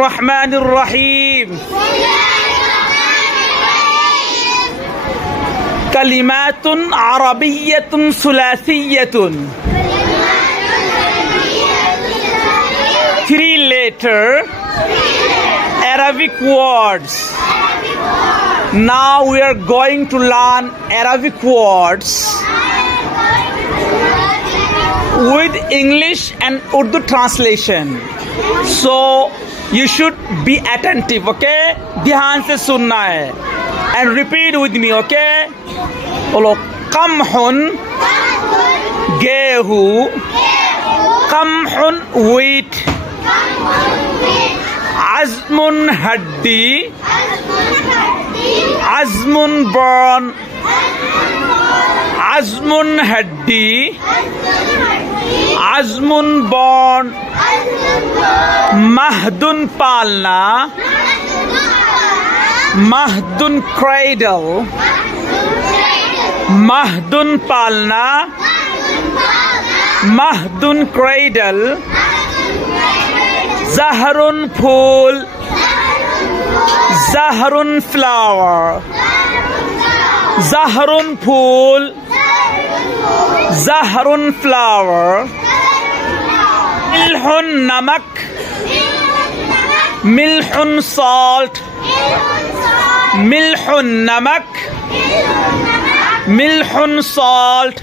Rahmanir-Rahim. Kalimatun Arabiyyatun Sulasiyatun. 3-letter Arabic words. Now we are going to learn Arabic words with English and Urdu translation. So you should be attentive, okay? ध्यान से सुनना है. And repeat with me, okay? बोलो कमहुन गेहूं, कमहुन wheat, अज़मुन हड्डी, अज़मुन bone, अज़मुन हड्डी, अज़मुन bone, Mahdun पालना, Mahdun cradle, Mahdun पालना, Mahdun cradle, Zahrun फूल, Zahrun flower, Zahrun फूल, Zahrun flower, Milhun नमक, Milhun salt, Milhun namak, Milhun salt.